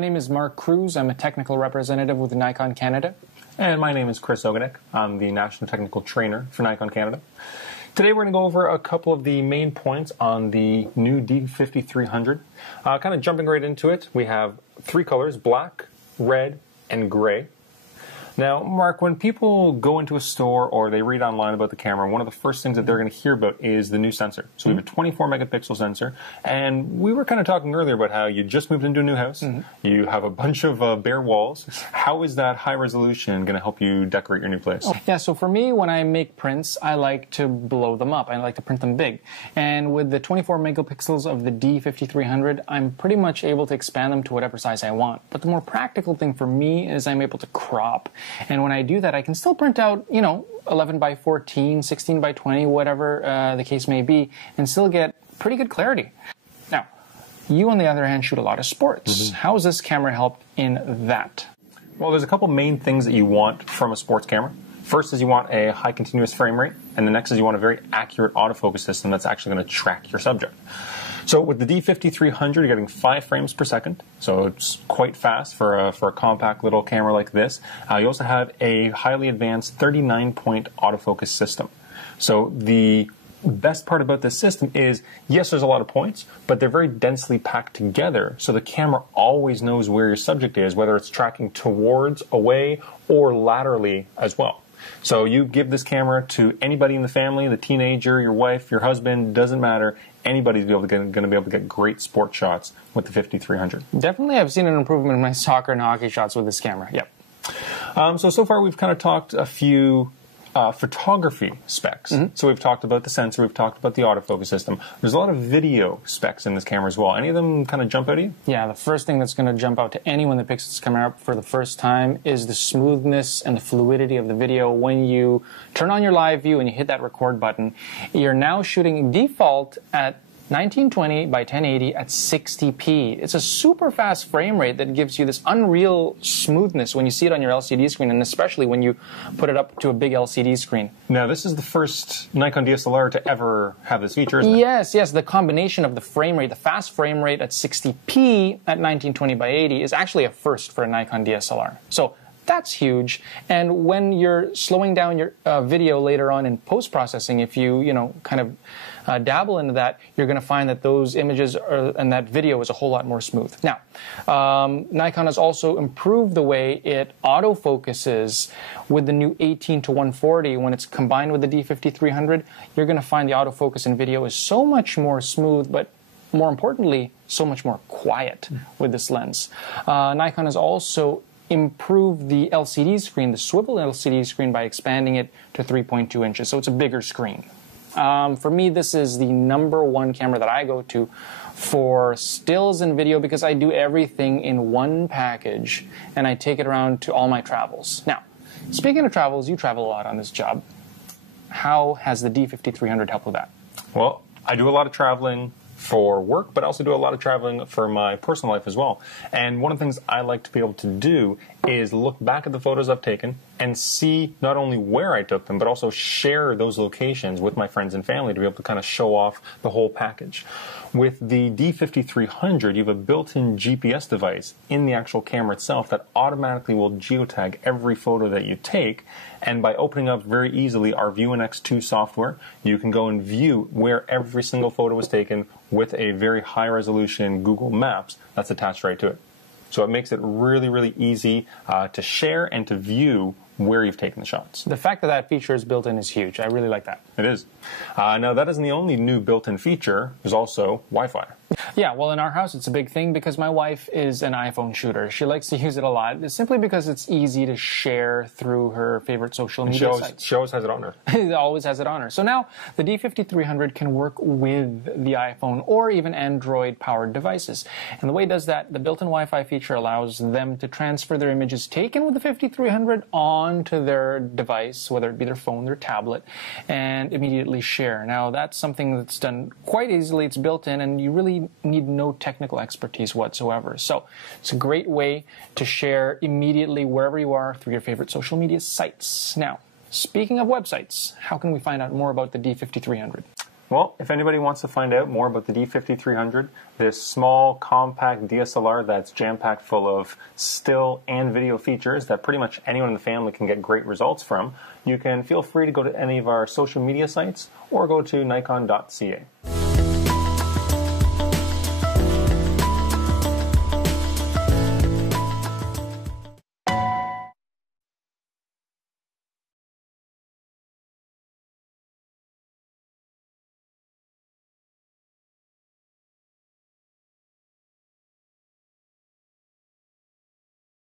name is Mark Cruz. I'm a technical representative with Nikon Canada. And my name is Chris Oganek. I'm the National Technical Trainer for Nikon Canada. Today we're going to go over a couple of the main points on the new D5300. Kind of jumping right into it, we have three colors, black, red, and gray. Now, Mark, when people go into a store or they read online about the camera, one of the first things that they're going to hear about is the new sensor. So we have a 24 megapixel sensor, and we were kind of talking earlier about how you just moved into a new house, you have a bunch of bare walls. How is that high resolution going to help you decorate your new place? Yeah, so for me, when I make prints, I like to blow them up. I like to print them big. And with the 24 megapixels of the D5300, I'm pretty much able to expand them to whatever size I want. But the more practical thing for me is I'm able to crop. And when I do that, I can still print out, 11 by 14, 16 by 20, whatever the case may be, and still get pretty good clarity. Now, you, on the other hand, shoot a lot of sports. How has this camera helped in that? Well, there's a couple main things that you want from a sports camera. First is you want a high continuous frame rate, and the next is you want a very accurate autofocus system that's actually going to track your subject. So with the D5300, you're getting 5 frames per second, so it's quite fast for a compact little camera like this. You also have a highly advanced 39-point autofocus system. So the best part about this system is, yes, there's a lot of points, but they're very densely packed together, so the camera always knows where your subject is, whether it's tracking towards, away, or laterally as well. So you give this camera to anybody in the family, the teenager, your wife, your husband, doesn't matter. Anybody's going to be able to get great sport shots with the 5300. Definitely, I've seen an improvement in my soccer and hockey shots with this camera. Yep. So far we've kind of talked a few photography specs. So we've talked about the sensor, we've talked about the autofocus system. There's a lot of video specs in this camera as well. Any of them kind of jump out at you? Yeah, the first thing that's going to jump out to anyone that picks this camera up for the first time is the smoothness and the fluidity of the video. When you turn on your live view and you hit that record button, you're now shooting default at 1920 by 1080 at 60p. It's a super fast frame rate that gives you this unreal smoothness when you see it on your LCD screen, and especially when you put it up to a big LCD screen. Now, this is the first Nikon DSLR to ever have this feature, isn't it? Yes. The combination of the frame rate, the fast frame rate at 60p at 1920 by 80 is actually a first for a Nikon DSLR. So that's huge. And when you're slowing down your video later on in post-processing, if you, kind of dabble into that, you're going to find that those images and that video is a whole lot more smooth. Now, Nikon has also improved the way it autofocuses with the new 18-140. When it's combined with the D5300, you're going to find the autofocus in video is so much more smooth, but more importantly, so much more quiet with this lens. Nikon has also improve the LCD screen, the swivel LCD screen, by expanding it to 3.2 inches. So it's a bigger screen. For me, this is the #1 camera that I go to for stills and video because I do everything in one package and I take it around to all my travels. Now, speaking of travels, you travel a lot on this job. How has the D5300 helped with that? Well, I do a lot of traveling for work, but I also do a lot of traveling for my personal life as well. And one of the things I like to be able to do is look back at the photos I've taken and see not only where I took them, but also share those locations with my friends and family to be able to kind of show off the whole package. With the D5300, you have a built-in GPS device in the actual camera itself that automatically will geotag every photo that you take. And by opening up very easily our View in X2 software, you can go and view where every single photo was taken with a very high-resolution Google Maps that's attached right to it. So it makes it really, really easy to share and to view where you've taken the shots. The fact that that feature is built in is huge. I really like that. It is. Now, that isn't the only new built-in feature. There's also Wi-Fi. Yeah, well, in our house, it's a big thing because my wife is an iPhone shooter. She likes to use it a lot. It's simply because it's easy to share through her favorite social media sites. She always has it on her. It always has it on her. So now the D5300 can work with the iPhone or even Android-powered devices. And the way it does that, the built-in Wi-Fi feature allows them to transfer their images taken with the 5300 onto their device, whether it be their phone, their tablet, and immediately share. Now, that's something that's done quite easily. It's built in, and you really need no technical expertise whatsoever. So it's a great way to share immediately wherever you are through your favorite social media sites. Now, speaking of websites, how can we find out more about the D5300? Well, if anybody wants to find out more about the D5300, this small, compact DSLR that's jam-packed full of still and video features that pretty much anyone in the family can get great results from, you can feel free to go to any of our social media sites or go to Nikon.ca.